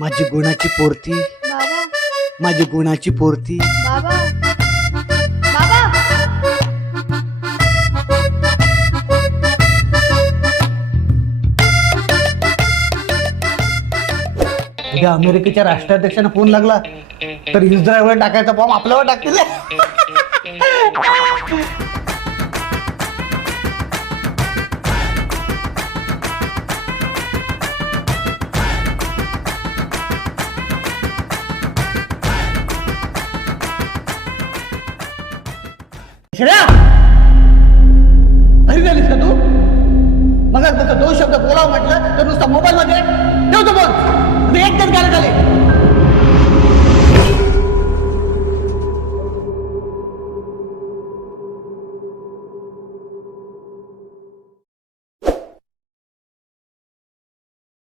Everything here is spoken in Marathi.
माझी गुणाची पोरती, बाबा माझी गुणाची पोरती. बाबा बाबा उद्या अमेरिकेच्या राष्ट्राध्यक्षांना फोन लागला तर इस्रायलवर टाकायचा बॉम्ब आपल्यावर टाकतील. श्रेया, घरी झालीस का तू? मग तसं दोन शब्द बोलावं म्हटलं तर नुसता मोबाईल मध्ये ठेवतो. बघ एक तर गाणं झाले.